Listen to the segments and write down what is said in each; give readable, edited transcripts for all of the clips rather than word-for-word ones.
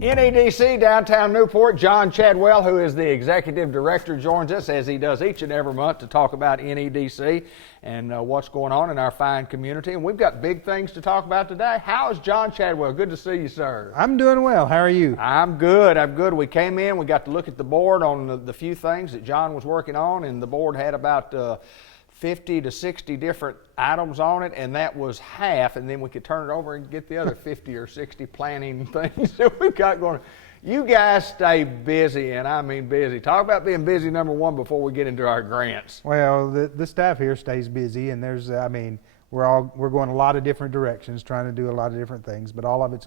NEDC, downtown Newport. Jon Chadwell, who is the executive director, joins us as he does each and every month to talk about NEDC and what's going on in our fine community. And we've got big things to talk about today. How is Jon Chadwell? Good to see you, sir. I'm doing well. How are you? I'm good. I'm good. We came in, we got to look at the board on the few things that Jon was working on, and the board had about 50 to 60 different items on it, and that was half, and then we could turn it over and get the other 50 or 60 planning things that we've got going. You guys stay busy, and I mean busy. Talk about being busy, number one, before we get into our grants. Well, the staff here stays busy, and there's, we're going a lot of different directions, trying to do a lot of different things, but all of it's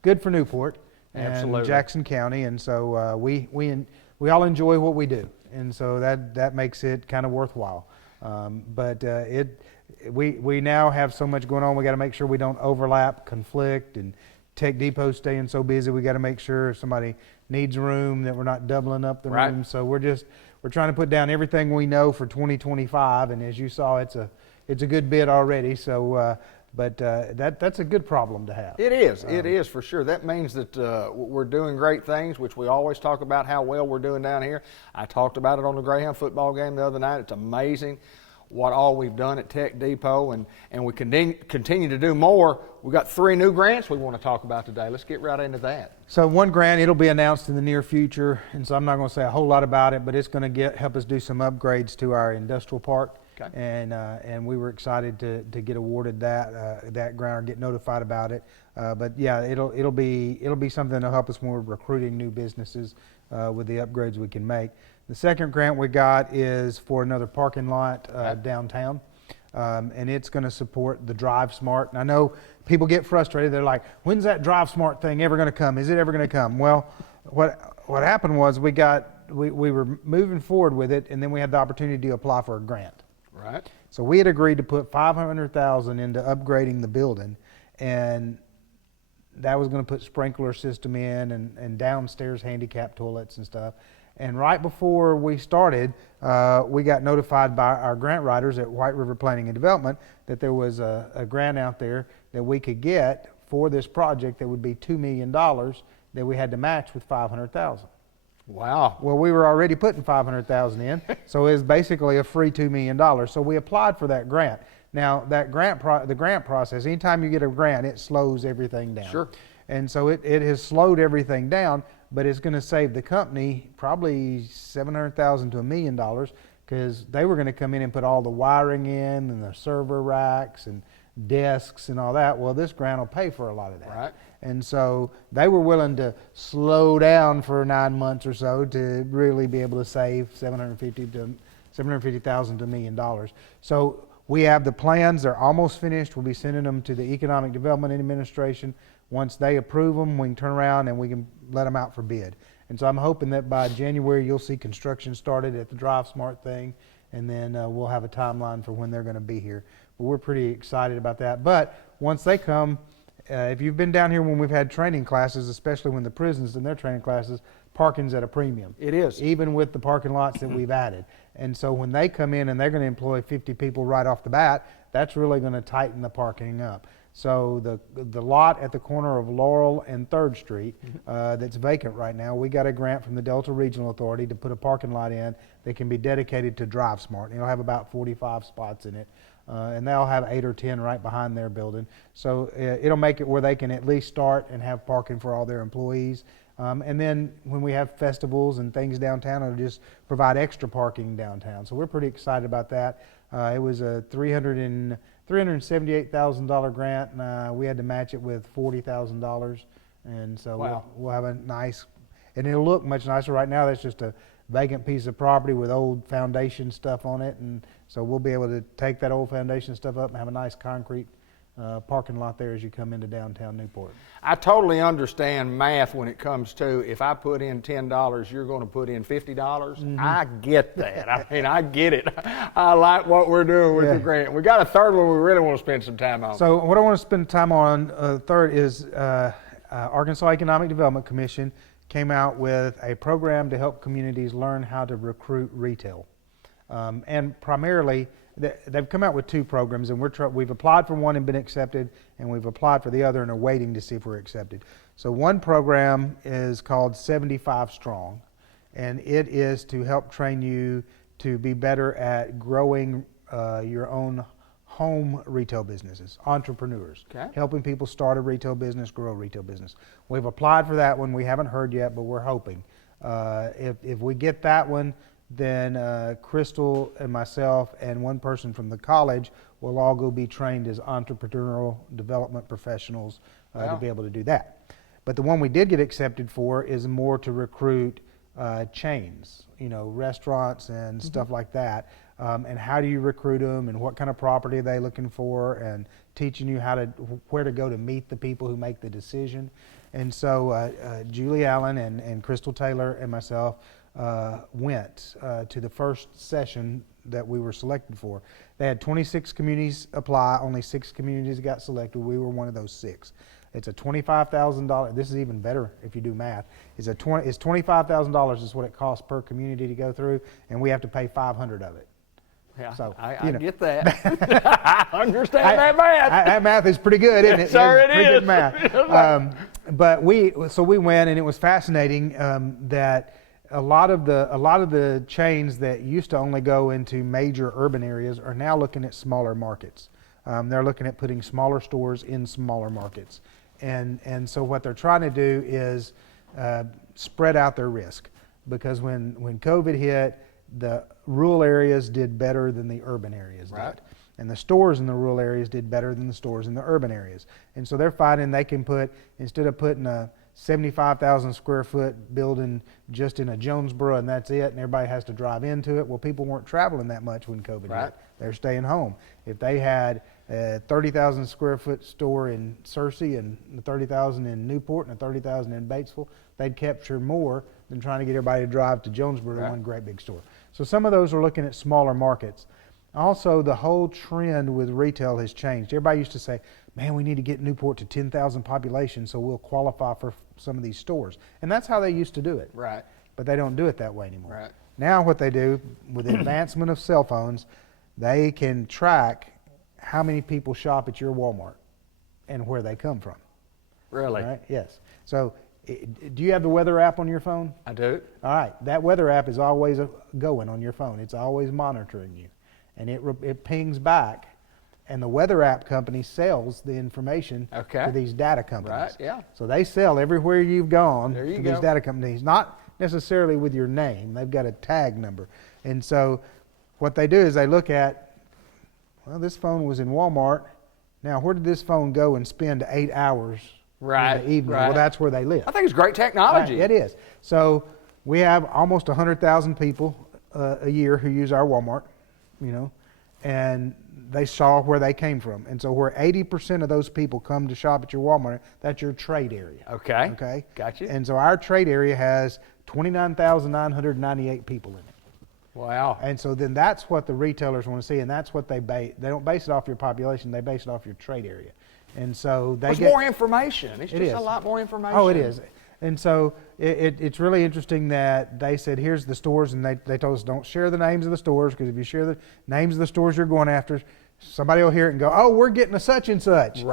good for Newport and Jackson County, and so we all enjoy what we do, and so that makes it kind of worthwhile. We now have so much going on. We got to make sure we don't overlap, conflict, and Tech Depot staying so busy. We got to make sure if somebody needs room that we're not doubling up the room. So we're trying to put down everything we know for 2025. And as you saw, it's a good bit already. So, that's a good problem to have. It is. It is for sure. That means that we're doing great things, which we always talk about how well we're doing down here. I talked about it on the Greyhound football game the other night. It's amazing what all we've done at Tech Depot, and we continue to do more. We've got 3 new grants we want to talk about today. Let's get right into that. So one grant, it'll be announced in the near future, and so I'm not going to say a whole lot about it, but it's going to help us do some upgrades to our industrial park. Okay. And we were excited to get awarded that grant or get notified about it. But yeah, it'll be something that'll help us when we're recruiting new businesses with the upgrades we can make. The second grant we got is for another parking lot downtown, and it's going to support the Drive Smart. And I know people get frustrated. They're like, "When's that Drive Smart thing ever going to come? Is it ever going to come?" Well, what happened was we were moving forward with it, and then we had the opportunity to apply for a grant. Right. So we had agreed to put $500,000 into upgrading the building, and that was going to put sprinkler system in and downstairs handicap toilets and stuff. And right before we started, we got notified by our grant writers at White River Planning and Development that there was a grant out there that we could get for this project that would be $2 million that we had to match with $500,000. Wow. Well, we were already putting $500,000 in, so it was basically a free $2 million. So we applied for that grant. Now, that the grant process, anytime you get a grant, it slows everything down. Sure. And so it has slowed everything down, but it's going to save the company probably $700,000 to $1 million, because they were going to come in and put all the wiring in and the server racks and desks and all that. Well, this grant will pay for a lot of that. Right. And so they were willing to slow down for 9 months or so to really be able to save $750,000 to $1 million. So we have the plans. They're almost finished. We'll be sending them to the Economic Development Administration. Once they approve them, we can turn around and we can let them out for bid. And so I'm hoping that by January you'll see construction started at the Drive Smart thing, and then we'll have a timeline for when they're going to be here. But we're pretty excited about that. But once they come, if you've been down here when we've had training classes, especially when the prisons in their training classes, parking's at a premium. It is. Even with the parking lots that we've added. And so when they come in and they're going to employ 50 people right off the bat, that's really going to tighten the parking up. So the lot at the corner of Laurel and 3rd Street that's vacant right now, we got a grant from the Delta Regional Authority to put a parking lot in that can be dedicated to Drive Smart. It'll have about 45 spots in it, and they'll have 8 or 10 right behind their building. So it'll make it where they can at least start and have parking for all their employees. And then when we have festivals and things downtown, it'll just provide extra parking downtown. So we're pretty excited about that. It was a $378,000 grant, and we had to match it with $40,000. And so wow. we'll have a nice, and it'll look much nicer. Right now, that's just a vacant piece of property with old foundation stuff on it. And so we'll be able to take that old foundation stuff up and have a nice concrete parking lot there as you come into downtown Newport. I totally understand math when it comes to if I put in $10, you're going to put in $50. Mm-hmm. I get that. I mean, I get it. I like what we're doing with the grant. We got a third one we really want to spend some time on. So what I want to spend time on third is Arkansas Economic Development Commission came out with a program to help communities learn how to recruit retail. And primarily they've come out with 2 programs, and we've applied for one and been accepted, and we've applied for the other and are waiting to see if we're accepted. So one program is called 75 Strong, and it is to help train you to be better at growing your own home retail businesses, entrepreneurs, helping people start a retail business, grow a retail business. We've applied for that one. We haven't heard yet, but we're hoping. If we get that one, then Crystal and myself and one person from the college will all go be trained as entrepreneurial development professionals to be able to do that. But the one we did get accepted for is more to recruit chains, restaurants and stuff like that. And how do you recruit them, and what kind of property are they looking for, and teaching you where to go to meet the people who make the decision. And so Julie Allen and Crystal Taylor and myself went to the first session that we were selected for. They had 26 communities apply, only 6 communities got selected. We were one of those 6. It's a $25,000. This is even better if you do math. It's $25,000 is what it costs per community to go through, and we have to pay 500 of it. Yeah, so, I get that. I understand that math. That math is pretty good, isn't it? Sir, it's pretty good math. But we went, and it was fascinating that a lot of the chains that used to only go into major urban areas are now looking at smaller markets. They're looking at putting smaller stores in smaller markets, and so what they're trying to do is spread out their risk, because when COVID hit, the rural areas did better than the urban areas did. And the stores in the rural areas did better than the stores in the urban areas. And so they're finding they can instead of putting a 75,000 square foot building just in a Jonesboro and that's it, and everybody has to drive into it. Well, people weren't traveling that much when COVID hit. They're staying home. If they had a 30,000 square foot store in Searcy and 30,000 in Newport and 30,000 in Batesville, they'd capture more than trying to get everybody to drive to Jonesboro to one great big store. So some of those are looking at smaller markets. Also, the whole trend with retail has changed. Everybody used to say, man, we need to get Newport to 10,000 population so we'll qualify for some of these stores. And that's how they used to do it. But they don't do it that way anymore. Now what they do, with the advancement of cell phones, they can track how many people shop at your Walmart and where they come from. Really? Right? Yes. So do you have the weather app on your phone? I do. All right. That weather app is always going on your phone. It's always monitoring you. And it pings back, and the weather app company sells the information to these data companies. So they sell everywhere you've gone to these data companies, not necessarily with your name. They've got a tag number. And so what they do is they look at, well, this phone was in Walmart. Now, where did this phone go and spend 8 hours in the evening? Well, that's where they live. I think it's great technology. It is. So we have almost 100,000 people a year who use our Walmart, and they saw where they came from. And so where 80% of those people come to shop at your Walmart, that's your trade area. Okay? Gotcha. And so our trade area has 29,998 people in it. Wow. And so then that's what the retailers want to see, and that's what they don't base it off your population, they base it off your trade area. And so they get more information. It's just a lot more information. Oh, it is. And so it's really interesting that they said, here's the stores, and they told us don't share the names of the stores, because if you share the names of the stores you're going after, somebody will hear it and go, oh, we're getting a such and such.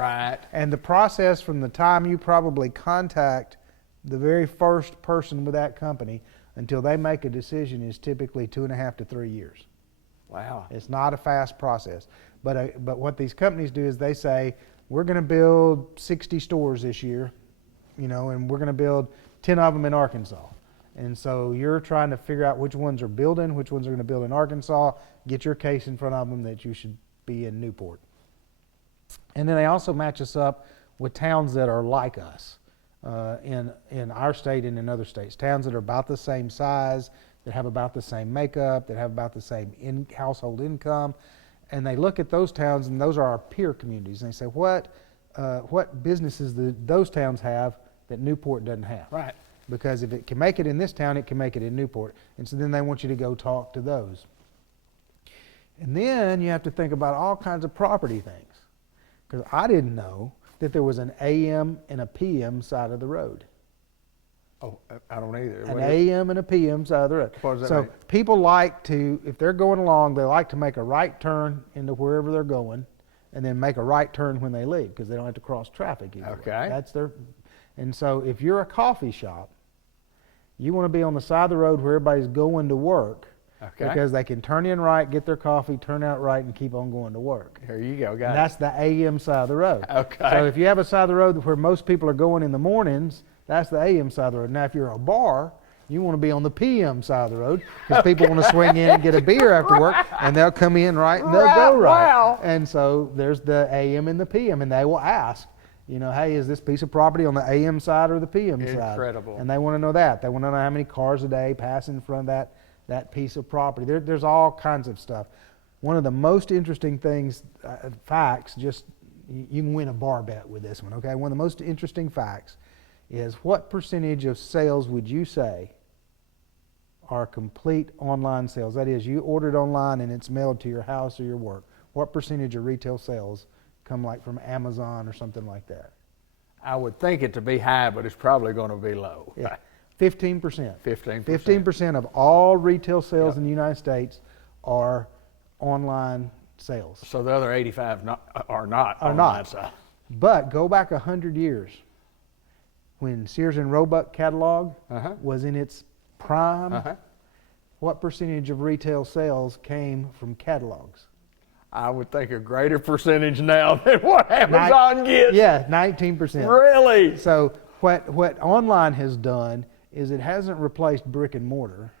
And the process from the time you probably contact the very first person with that company until they make a decision is typically 2.5 to 3 years. Wow. It's not a fast process. But what these companies do is they say, we're going to build 60 stores this year, and we're going to build 10 of them in Arkansas. And so you're trying to figure out which ones are building, which ones are going to build in Arkansas, get your case in front of them that you should be in Newport. And then they also match us up with towns that are like us in our state and in other states. Towns that are about the same size, that have about the same makeup, that have about the same household income. And they look at those towns, and those are our peer communities. And they say, what businesses do those towns have that Newport doesn't have? Because if it can make it in this town, it can make it in Newport. And so then they want you to go talk to those. And then you have to think about all kinds of property things. Because I didn't know that there was an AM and a PM side of the road. Oh, I don't either. An What is- AM and a PM side of the road. What does that So mean? people like to, if they're going along, they like to make a right turn into wherever they're going, and then make a right turn when they leave because they don't have to cross traffic either way. Okay. That's their. And so if you're a coffee shop, you want to be on the side of the road where everybody's going to work. Okay. Because they can turn in right, get their coffee, turn out right, and keep on going to work. Here you go, And got that's the AM side of the road. Okay. So if you have a side of the road where most people are going in the mornings, that's the AM side of the road. Now, if you're a bar, you want to be on the PM side of the road because people want to swing in and get a beer after work, and they'll come in right and they'll go right. Wow. And so there's the AM and the PM, and they will ask, you know, hey, is this piece of property on the AM side or the PM side? Incredible. And they want to know that. They want to know how many cars a day pass in front of that piece of property. There's all kinds of stuff. One of the most interesting things, facts, just you can win a bar bet with this one, okay? One of the most interesting facts is what percentage of sales would you say are complete online sales? That is, you ordered online and it's mailed to your house or your work. What percentage of retail sales come like from Amazon or something like that? I would think it to be high, but it's probably going to be low. Yeah. 15%. 15%. 15% of all retail sales in the United States are online sales. So the other 85 are not Are on not. that side. But go back 100 years when Sears and Roebuck catalog Uh-huh. was in its prime. Uh-huh. What percentage of retail sales came from catalogs? I would think a greater percentage now than what Amazon gets. Yeah, 19%. Really? So what online has done is it hasn't replaced brick and mortar,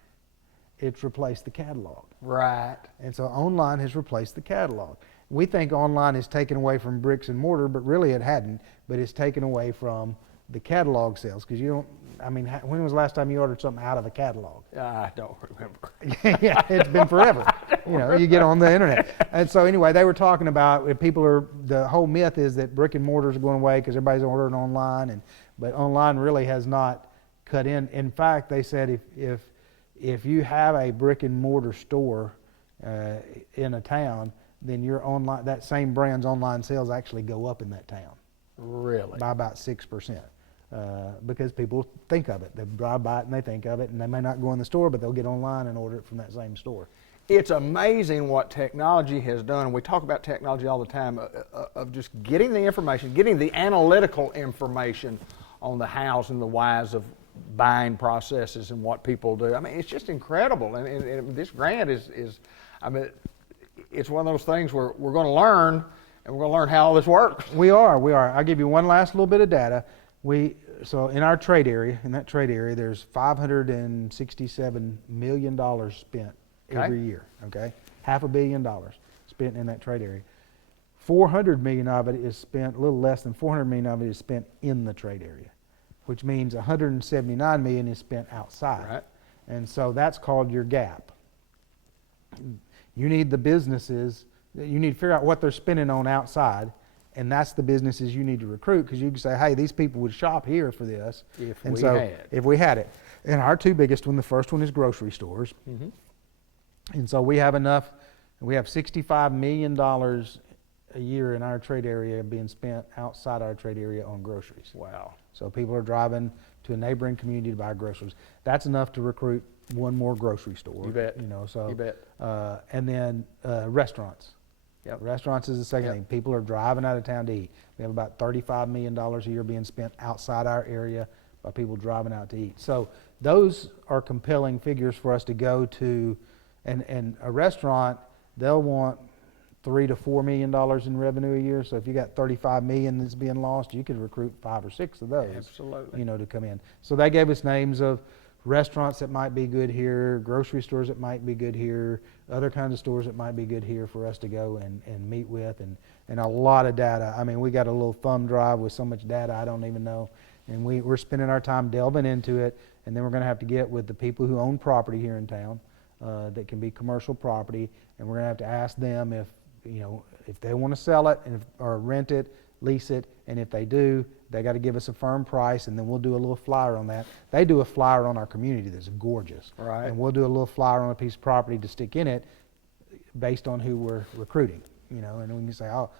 it's replaced the catalog. Right. And so online has replaced the catalog. We think online is taken away from bricks and mortar, but really it hadn't, but it's taken away from the catalog sales because you don't, I mean, when was the last time you ordered something out of a catalog? I don't remember. Yeah, it's been forever. You know, you get on the internet. And so anyway, they were talking about if people are, the whole myth is that brick and mortars are going away because everybody's ordering online, but online really has not cut in. In fact, they said if you have a brick and mortar store in a town, then your online, that same brand's online sales actually go up in that town Really? by about 6%. Because people think of it. They drive by it and they think of it, and they may not go in the store, but they'll get online and order it from that same store. It's amazing what technology has done. We talk about technology all the time of just getting the information, getting the analytical information on the hows and the whys of buying processes and what people do. I mean, it's just incredible. And this grant is, I mean, it's one of those things where we're going to learn, and we're going to learn how all this works. We are. I'll give you one last little bit of data. So in our trade area, there's $567 million spent every year, okay? $500 million spent in that trade area. 400 million of it is spent, a little less than 400 million of it is spent in the trade area, which means 179 million is spent outside. Right. And so that's called your gap. You need the businesses, you need to figure out what they're spending on outside, and that's the businesses you need to recruit because you can say, hey, these people would shop here for this. If we had it. And our two biggest one, the first one is grocery stores. Mm-hmm. And so we have enough, we have $65 million a year in our trade area being spent outside our trade area on groceries. Wow. So people are driving to a neighboring community to buy groceries. That's enough to recruit one more grocery store. You bet. You know, so You bet. And then restaurants. Yep. Restaurants is the second thing. People are driving out of town to eat. We have about $35 million a year being spent outside our area by people driving out to eat. So those are compelling figures for us to go to. And a restaurant, they'll want $3 to $4 million in revenue a year. So if you got 35 million that's being lost, you could recruit 5 or 6 of those. Absolutely. You know, to come in. So they gave us names of restaurants that might be good here, grocery stores that might be good here, other kinds of stores that might be good here for us to go and meet with, and a lot of data. I mean, we got a little thumb drive with so much data I don't even know. And we're spending our time delving into it, and then we're going to have to get with the people who own property here in town that can be commercial property, and we're going to have to ask them if they want to sell it or rent it, lease it, and if they do, they got to give us a firm price, and then we'll do a little flyer on that. They do a flyer on our community that's gorgeous. Right. And we'll do a little flyer on a piece of property to stick in it based on who we're recruiting, and we can say, oh,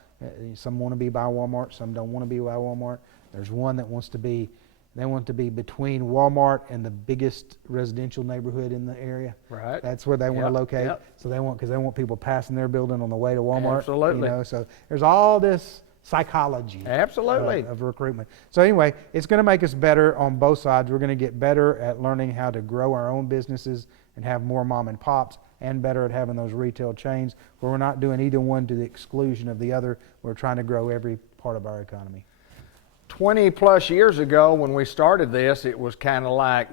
some want to be by Walmart, some don't want to be by Walmart. There's one that wants to be They want to be between Walmart and the biggest residential neighborhood in the area. Right. That's where they want to locate. Yep. So because they want people passing their building on the way to Walmart. Absolutely. So there's all this psychology. Absolutely. Of recruitment. So anyway, it's going to make us better on both sides. We're going to get better at learning how to grow our own businesses and have more mom and pops, and better at having those retail chains where we're not doing either one to the exclusion of the other. We're trying to grow every part of our economy. 20 plus years ago when we started this, it was kind of like,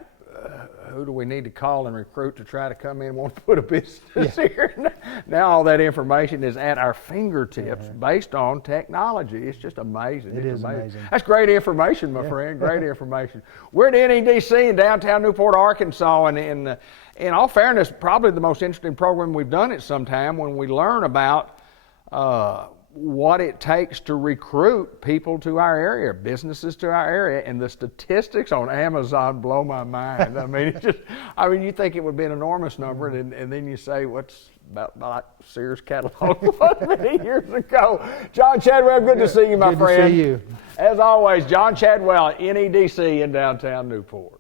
who do we need to call and recruit to try to come in and want to put a business here? Now all that information is at our fingertips based on technology. It's just amazing. It is amazing. That's great information, my friend, great information. We're at NEDC in downtown Newport, Arkansas, and in all fairness, probably the most interesting program we've done at some time when we learn about what it takes to recruit people to our area, businesses to our area, and the statistics on Amazon blow my mind. I mean, you think it would be an enormous number, and then you say, what's about like Sears catalog was many years ago. Jon Chadwell, good to see you, my friend. Good to see you. As always, Jon Chadwell at NEDC in downtown Newport.